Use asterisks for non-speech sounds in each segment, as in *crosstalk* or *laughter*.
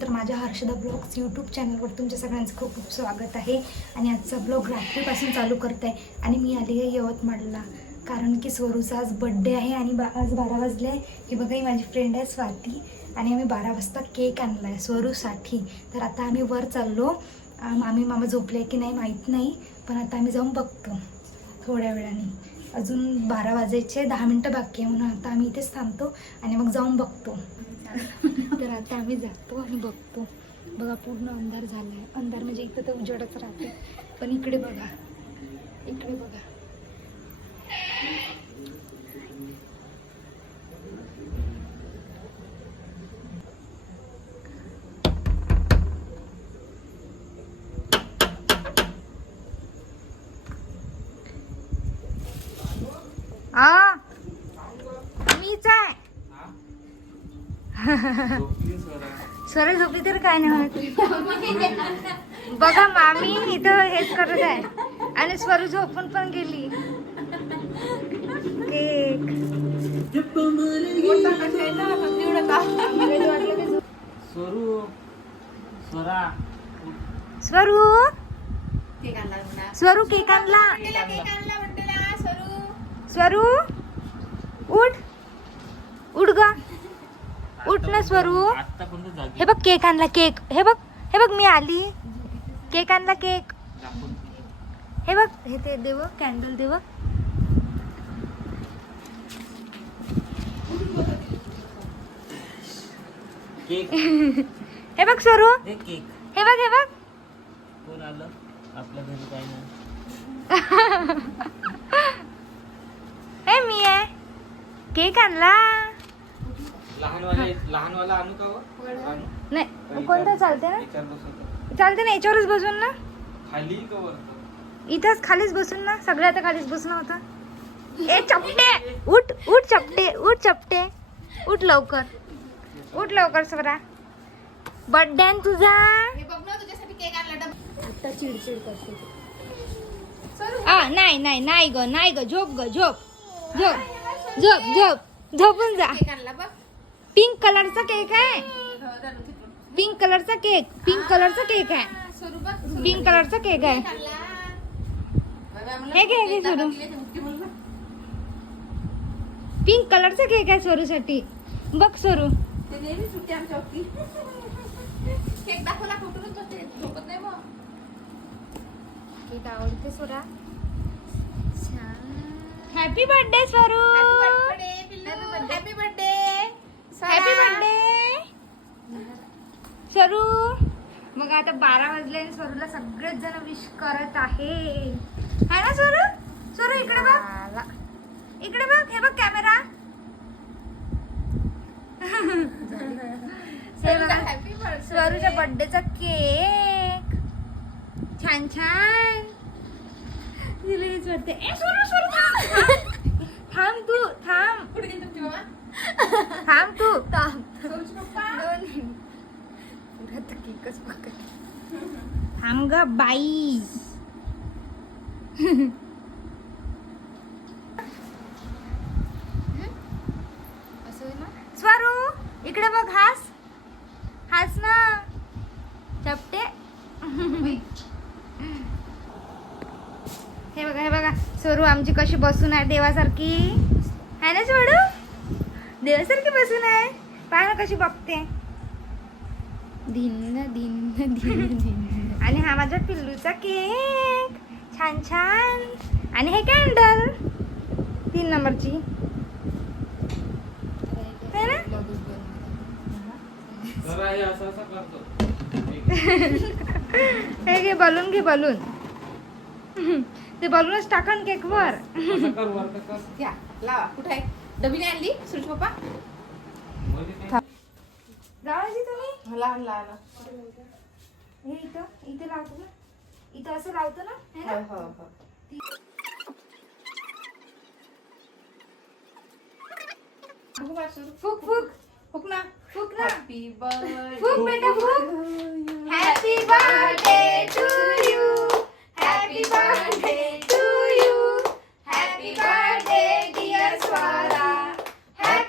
तर माझ्या Harshada blogs YouTube चॅनलवर तुमच्या सगळ्यांचं खूप खूप स्वागत आहे. आणि आजचा ब्लॉग रात्रीपासून चालू करत आहे आणि मी आली आहे यवतमाळला. कारण की स्वरूचा आज बड्डे आहे आणि बा आज बारा वाजले आहे. हे बघा ही माझी फ्रेंड आहे स्वाती. आणि आम्ही बारा वाजता केक आणला आहे स्वरूसाठी तर आता आम्ही वर चाललो. आम्ही मामा झोपले की नाही माहीत नाही. पण आता आम्ही जाऊन बघतो थोड्या वेळाने. अजून बारा वाजायचे दहा मिनटं बाकी आहे म्हणून आता आम्ही इथेच थांबतो आणि मग जाऊन बघतो. तर आता आम्ही जातो आणि बघतो. बघा पूर्ण अंधार झाला आहे अंधार म्हणजे इथं तर उजेडच राहते. पण इकडे बघा. इकडे बघा आ मीच आहे स्वर झोपली तर काय नाही होत. बघा मामी इथं हेच करत आहे. आणि स्वरू झोपून पण गेली. केक. स्वरू स्वरा स्वरू. स्वरू केक आणला. स्वरू उठ. उठ ग. उठ ना स्वरू. हे बघ केक आणला केक. हे बघ हे बघ मी आली. केक आणला केक. हे बघ हे ते देव कॅन्डल देव. केक. *laughs* हे बघ स्वरू. हे बघ हे बघ. कोण आलं? आपल्या घरी काय नाही. *laughs* हे मी आहे. केक आणला. लहानवाला लहानवाला आणू का व? आणू. नाही कोणता चालते ना? बसवतो चालते ना याच्यावरच बसून ना? खाली का वरतं इथंच खालीच बसून ना सगळ्या आता खालीच बसून होता. ए चपटे! उठ उठ चपटे उठ चपटे. उठ लवकर. उठ लवकर स्वरा बर्थडे तुझा. आता चिडचिड करते. आ नाही नाही नाही ग नाही ग. झोप ग झोप. झोप. झोप झोप. झोपून जा. पिंक कलरचा केक आहे पिंक कलरचा केक पिंक कलरचा केक आहे पिंक कलरचा केक आहे हे घे हे घे स्वरू पिंक कलरचा केक आहे स्वरूसाठी बघ स्वरू केक आवडते Swara happy birthday Swaru happy birthday Swaru मग आता बारा वाजले आणि स्वरूला सगळेच जण विश करत आहे. है ना स्वरू स्वरू इकडे बघ. इकडे बघ हे बघ कॅमेरा स्वरूच्या बर्थडेचा केक छान छान. तिला हेच वाटते थांब. तू थांब. थांब तू. केकच पकड थांब ग बाई. स्वरू इकडे बघ हास. हास ना. चपटे. हे बघा हे बघा. स्वरू आमची कशी बसून आहे देवासारखी. आहे ना स्वरू देवासारखी बसून आहे? पाहा ना कशी बघते. दिन दिन दिन दिन आणि हा माझ्या पिल्लूचा केक. छान छान. आणि हे कॅन्डल. तीन नंबरची. है *laughs* घे बलून घे बलून. ते बलूनच टाकन कर वर कुठे आहे डबीने आणली? सुरेश पप्पा? लावायची तुम्ही? लहान लहान हे इथं इथे लावतो ना. इथं असं लावतो ना है? हो हो. फुक फुक. फुक ना. फुक ना. फुक बेटा फुक. Happy birthday to you happy birthday to you happy birthday dear Swara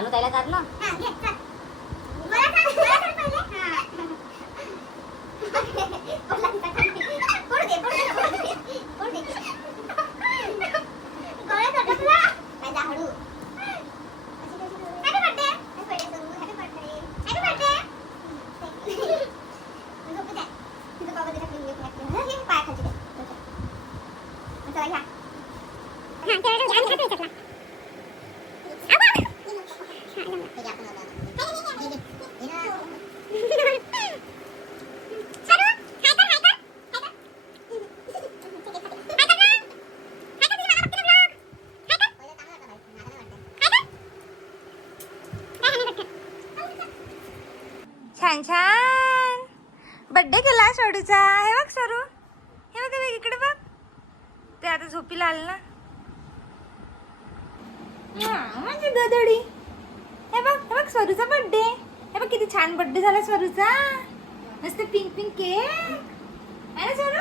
गाणं त्याला जात ना हा घे चल मला सांग मला सांग पहिले हा बोला तिचा सांग बोल दे बोल दे बोल दे बोल दे गोळ्या करतो तुला काय जा हळू happy birthday happy birthday happy birthday happy birthday झोपू दे. तुझं बाबा तिला क्रीम घेऊन येतील. हं, घे, पायाखालची दे. चला, घ्या. हे घ्या, आपण आता. हे घे, हे घे. हे ना. सरू, हाय कर, हाय कर, हाय कर. हाय कर ना. हाय कर तुझी मामा बघते ना vlog. हाय कर. हाय कर. काय हानी बघते? छान. छान बड्डे केला सोडूचा हे बघ सरू हे बघ बघ इकडे बघ. ते आता झोपीला आलं ना. हा, माझी गदडी. हे बघ हे बघ स्वरूचा बड्डे हे बघ किती छान बड्डे झाला स्वरूचा मस्त पिंक पिंक केक आहे ना स्वरू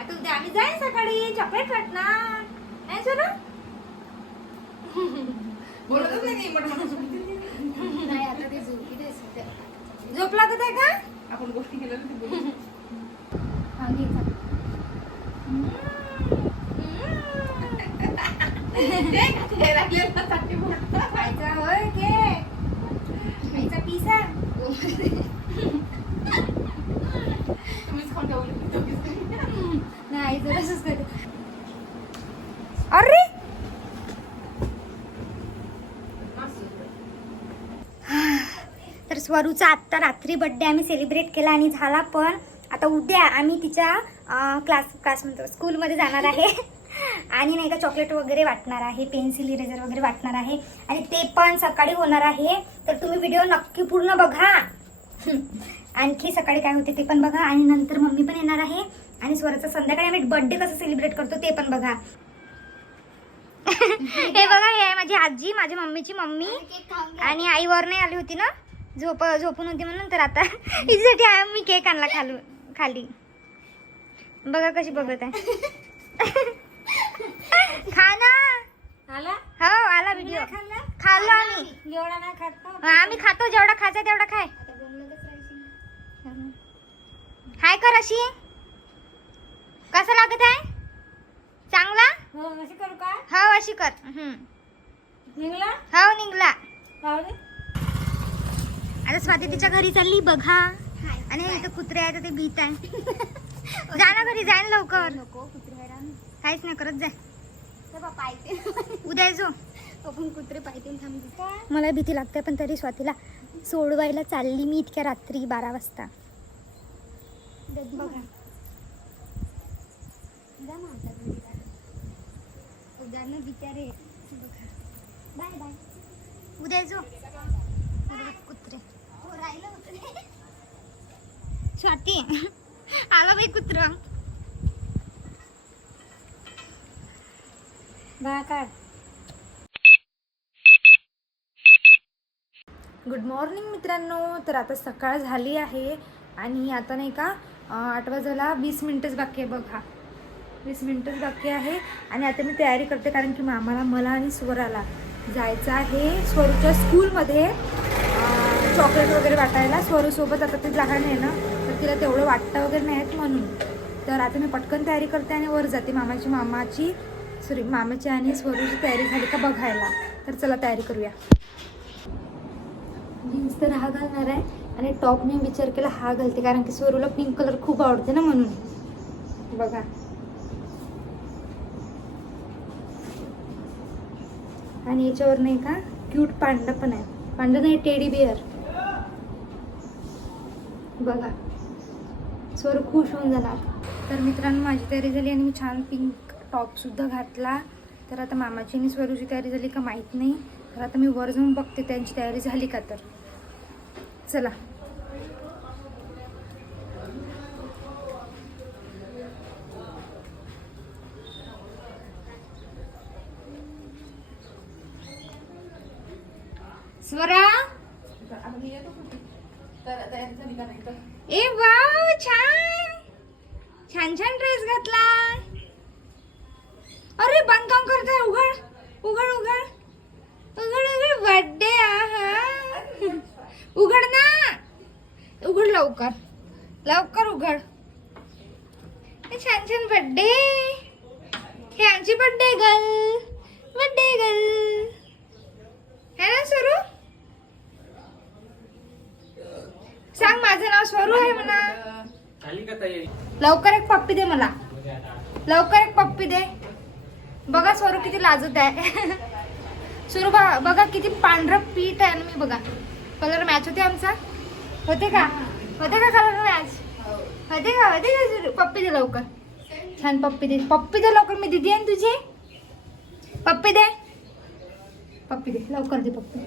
आता उद्या आम्ही जाईन सकाळी. चॉकलेट वाटणार. आहे ना स्वरू *laughs* बोलतच. *laughs* नाही आता ते झोपी झोप लागत आहे का? आपण गोष्टी केल्या पिसा. तुम्हीच खाऊन ठेवले. नाही जरासच करते अरे तर स्वरूचा आत्ता रात्री बड्डे आम्ही सेलिब्रेट केला आणि झाला पण आता उद्या आम्ही तिच्या क्लास क्लास म्हणतो स्कूलमध्ये जाणार आहे. *laughs* आणि नाही का चॉकलेट वगैरे वाटणार आहे पेन्सिल इरेझर वगैरे वाटणार आहे. आणि ते पण सकाळी होणार आहे. तर तुम्ही व्हिडिओ नक्की पूर्ण बघा. *laughs* आणखी सकाळी काय होते ते पण बघा. आणि नंतर मम्मी पण येणार आहे. आणि स्वराचा संध्याकाळी आम्ही बर्थडे कसं सेलिब्रेट करतो ते पण बघा. *laughs* हे बघा हे आहे माझी आजी माझ्या मम्मीची मम्मी. आणि आई वर नाही आली होती ना? झोप झोपून होती म्हणून तर आता. हिच्यासाठी मी केक आणला खालू खाली. बघा कशी बघत आहे. खा ना आला? हो आला व्हिडिओ खाल्लो? आम्ही. एवढा नाही खात आम्ही खातो जेवढा खायचा तेवढा खाय. हाय कर अशी. कसं लागत आहे? चांगला? हो अशी करू का? हो अशी कर. निघला? हो निघला. आता स्वाती तिच्या घरी चालली बघा. आणि इथं कुत्रे आहे तर ते भीत आहे. *laughs* जा ना घरी जाईन लवकर. नको काहीच नाही करत जाय *laughs* उद्या जो. आपण कुत्रे थांबते मला भीती लागते पण तरी स्वातीला सोडवायला चालली मी इतक्या रात्री बारा वाजता. बघा. बिचारे. Bye bye. उद्या जो. कुत्रे. स्वाती आला बाई कुत्र. बा गुड मॉर्निंग मित्रांनो. तर आता सकाळ झाली आहे आणि आता नाही का आठ वाजायला वीस मिनटंच बाकी आहे बघा. वीस मिनटंच बाकी आहे आणि आता मी तयारी करते कारण की मामाला मला आणि स्वराला जायचं आहे स्वरूच्या स्कूलमध्ये चॉकलेट वगैरे वाटायला. स्वरूसोबत आता ते लहान आहे ना तर तिला तेवढं वाटतं वगैरे नाही आहेत म्हणून. तर आता मी पटकन तयारी करते आणि वर जाते मामाची मामाची सॉरी मामाची आणि स्वरूची तयारी झाली का बघायला. तर चला तयारी करूया. जीन्स तर हा घालणार आहे आणि टॉप मी विचार केला हा घालते कारण की स्वरूला पिंक कलर खूप आवडते ना म्हणून. बघा. आणि याच्यावर नाही का क्यूट पांडा पण आहे. पांडा नाही टेडी बिअर बघा. स्वर खुश होऊन जाणार. तर मित्रांनो माझी तयारी झाली आणि मी छान पिंक टॉपसुद्धा घातला. तर आता मामाची आणि स्वरूची तयारी झाली का माहीत नाही. तर आता मी वर जाऊन बघते त्यांची तयारी झाली का तर. चला. स्वरा! ए वाव छान. छान छान ड्रेस घातला अरे बांधकाम करतोय. उघड उघड उघड. उघड उघड. बर्थडे आहा. उघड ना. उघड लवकर. लवकर उघड. छान छान बर्थडे हे आमची बर्थडे गर्ल बर्थडे गर्ल है ना स्वरू सांग माझं नाव स्वरू आहे म्हणा. लवकर एक पप्पी दे मला. लवकर एक पप्पी दे. बघा स्वरू किती लाजत आहे. स्वरू बघा किती पांढरं पीठ आहे ना मी बघा. कलर मॅच होते आमचा. होते का? होते का कलर मॅच होते का? होते का? पप्पी दे लवकर. छान पप्पी दे. पप्पी दे लवकर. मी दिदी आहे तुझी? पप्पी दे. पप्पी दे. लवकर दे पप्पी.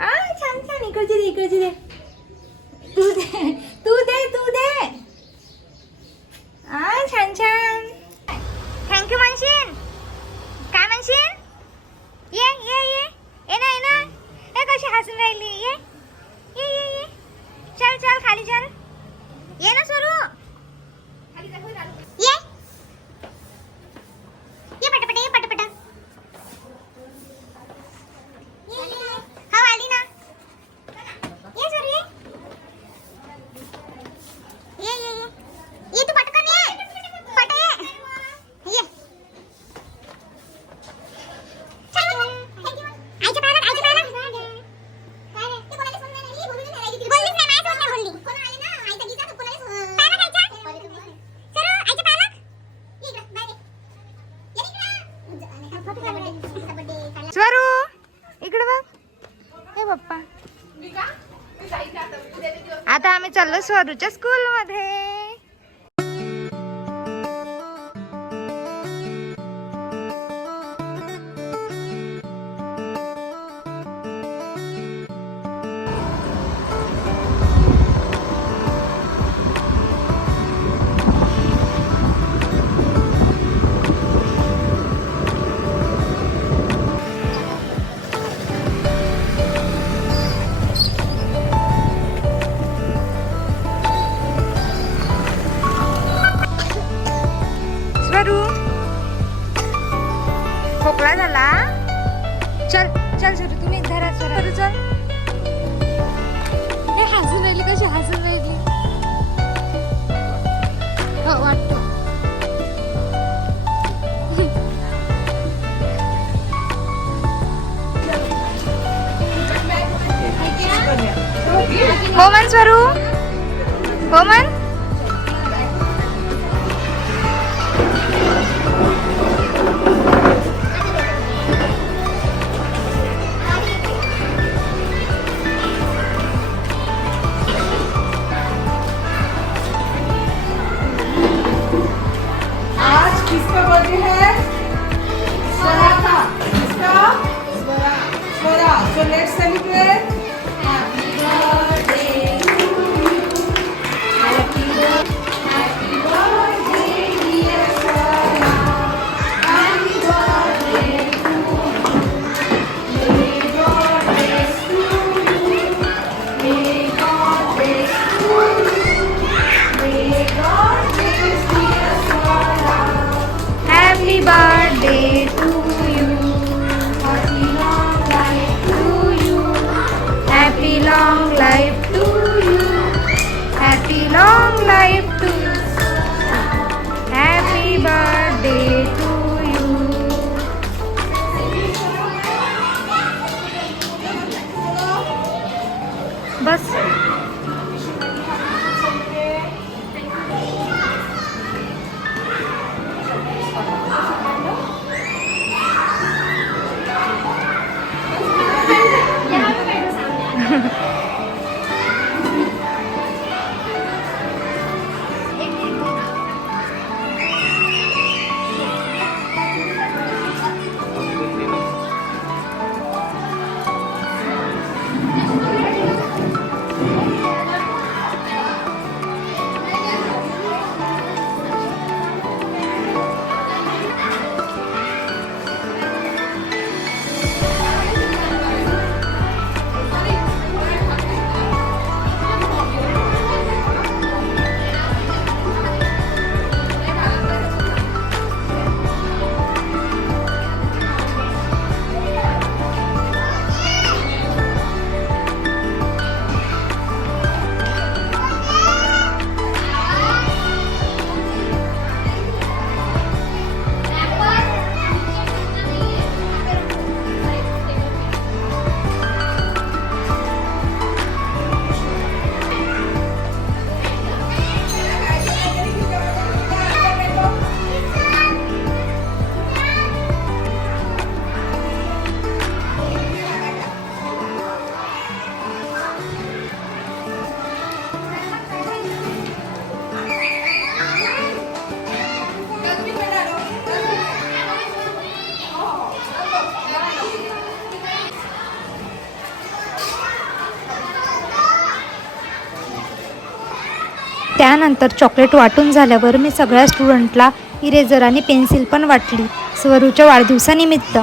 आ छान छान. इकडची दे इकडची दे. तू दे तू दे तू दे आ छान छान थँक्यू म्हणशील काय म्हणशील ये ये ये ये ना ये ना ए कशी हसून राहिली ये ये ये ये चल चल खाली चल ये ना सुरू ये ये पटापट ये पटापट ये ये हा आली ना ये सर ये ये ये ये ये तू पटकन ये पट ये ये आईच्या पायाला आईच्या पायाला काय रे ते कोणाला सोडणार नाही बोलली नाही बोललीच नाही माझ्या सोडणार बोलली कोण आली ना आईचा गीता तू कोणाला सोड पायाला खायचा सर आईच्या पायाला ये इकडं बाहेर ये ये इकडं फोटो काढ बर्थडे स्वरू इकडे बघ. हे पप्पा. आता. आम्ही चाललो स्वरूच्या स्कूल त्यानंतर चॉकलेट वाटून झाल्यावर मी सगळ्या स्टुडंटला इरेजर आणि पेन्सिल पण वाटली. स्वरूच्या वाढदिवसानिमित्त.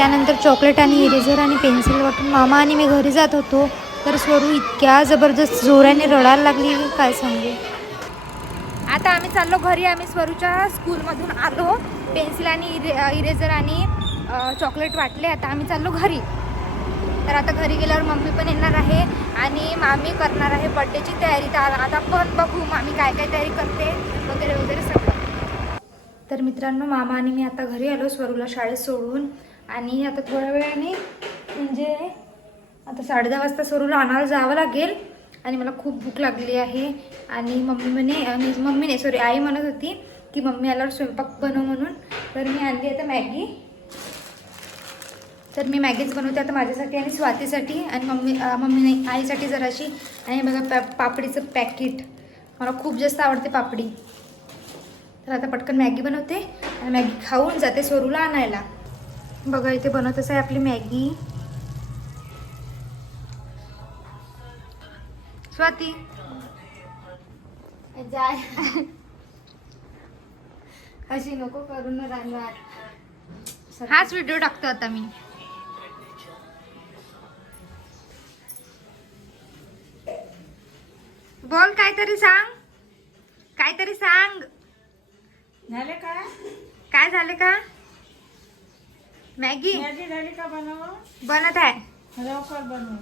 त्यानंतर चॉकलेट आणि इरेझर आणि पेन्सिल वाटून मामा आणि मी घरी जात होतो. तर स्वरू इतक्या जबरदस्त जोराने रडायला लागली काय सांगू? आता आम्ही चाललो घरी आम्ही स्वरूच्या स्कूलमधून आलो. पेन्सिल आणि इरे इरेझर आणि चॉकलेट वाटले. आता आम्ही चाललो घरी. तर आता घरी गेल्यावर मम्मी पण येणार आहे आणि मामी करणार आहे बड्डेची तयारी. तर आता पण बघू मामी काय काय तयारी करते वगैरे वगैरे सगळं. तर मित्रांनो मामा आणि मी आता घरी आलो स्वरूला शाळेत सोडून. आणि आता थोड्या वेळाने म्हणजे आता साडे दहा वाजता सरूला आणायला जावं लागेल. आणि मला खूप भूक लागली आहे. आणि मम्मी म्हणे आणि नाही सॉरी आई म्हणत होती की मम्मी आल्यावर स्वयंपाक बनव म्हणून. तर मी आणली आता मॅगी. तर मी मॅगीच बनवते आता माझ्यासाठी आणि स्वातीसाठी. आणि मम्मी मम्मी नाही आईसाठी जराशी. आणि बघा पॅ पापडीचं पॅकेट. मला खूप जास्त आवडते पापडी. तर आता पटकन मॅगी बनवते आणि मॅगी खाऊन जाते स्वरूला आणायला. बघा इथे बनवतच आहे आपली मॅगी. स्वाती. अशी नको करून राहणार हाच व्हिडिओ टाकतो आता मी. बोल काहीतरी सांग. काहीतरी सांग. झाले का? काय झाले का? मॅगी? मॅगी झाली का बनव? बनत आहे. लवकर बनव.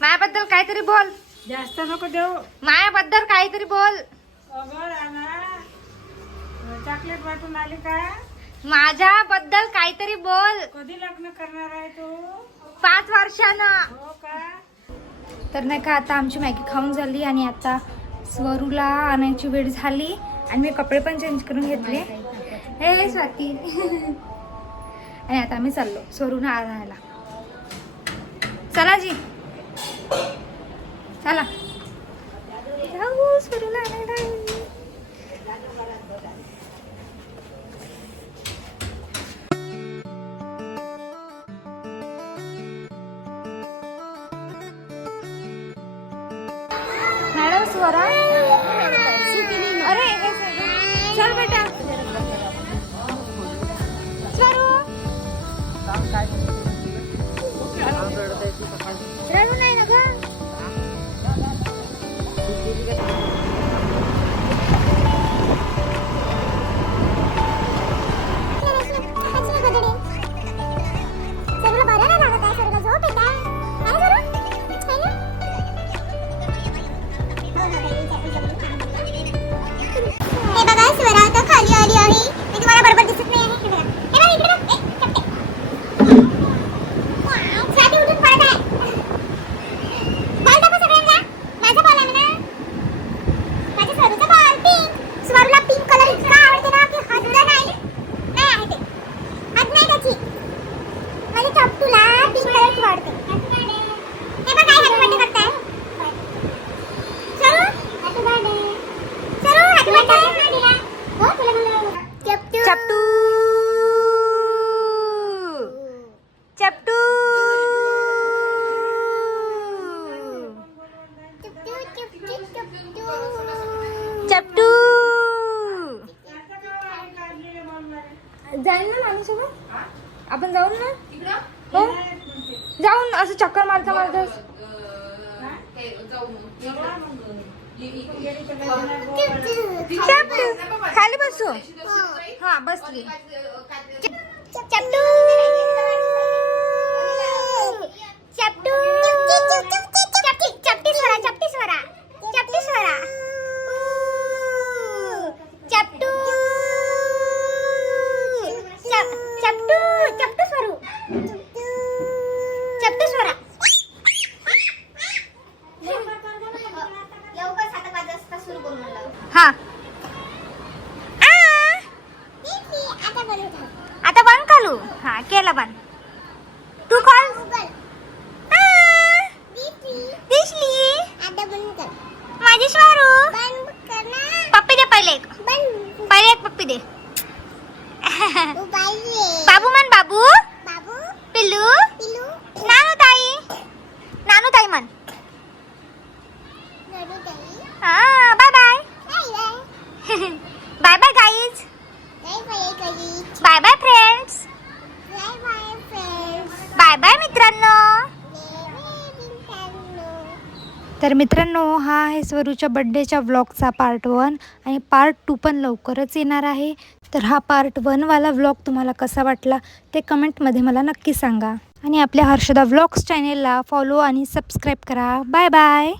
मायाबद्दल काहीतरी बोल. जास्त नको देऊ. मायाबद्दल काहीतरी बोल. अगं राणा चॉकलेट वाटून आली का? माझ्याबद्दल काहीतरी बोल. कधी लग्न करणार आहे तू? पाच वर्षानं. हो का? तर नाही का आता आमची मॅगी खाऊन झाली आणि आता स्वरूला आणायची वेळ झाली. आणि मी कपडे पण चेंज करून घेतले. हे स्वाती आणि आता आम्ही चाललो सोडून आणायला. चला जी. चला. जाऊ सोडून आणायला. चपटू चपटू चपटी चपटी स्वरा चपटी स्वरा चपटी स्वरा चपटू चप- चपटू चपटू स्वरू चपटू स्वरा लवकर सात पाच वाजता सुरू करू म्हणलं हा आता बनवतो आता बंद कालू हा केला बंद तू कॉल दिसली आता बंद कर माझी स्वारू बंद कर ना पप्पी दे पहिले एक बंद पहिले एक पप्पी दे तू पाहिजे बाबू मन बाबू. बाबू? पिल्लू. पिलू नानू ताई. नानू ताई हा bye bye bye bye guys bye bye friends bye bye friends bye bye मित्रांनो मित्रांनो. तर मित्रांनो हा आहे स्वरूच्या बड्डेच्या व्लॉगचा पार्ट वन आणि पार्ट टू पण लवकरच येणार आहे. तर हा पार्ट वनवाला व्लॉग तुम्हाला कसा वाटला ते कमेंटमध्ये मला नक्की सांगा. आणि आपल्या हर्षदा व्लॉग्स चॅनेलला फॉलो आणि सबस्क्राईब करा. Bye bye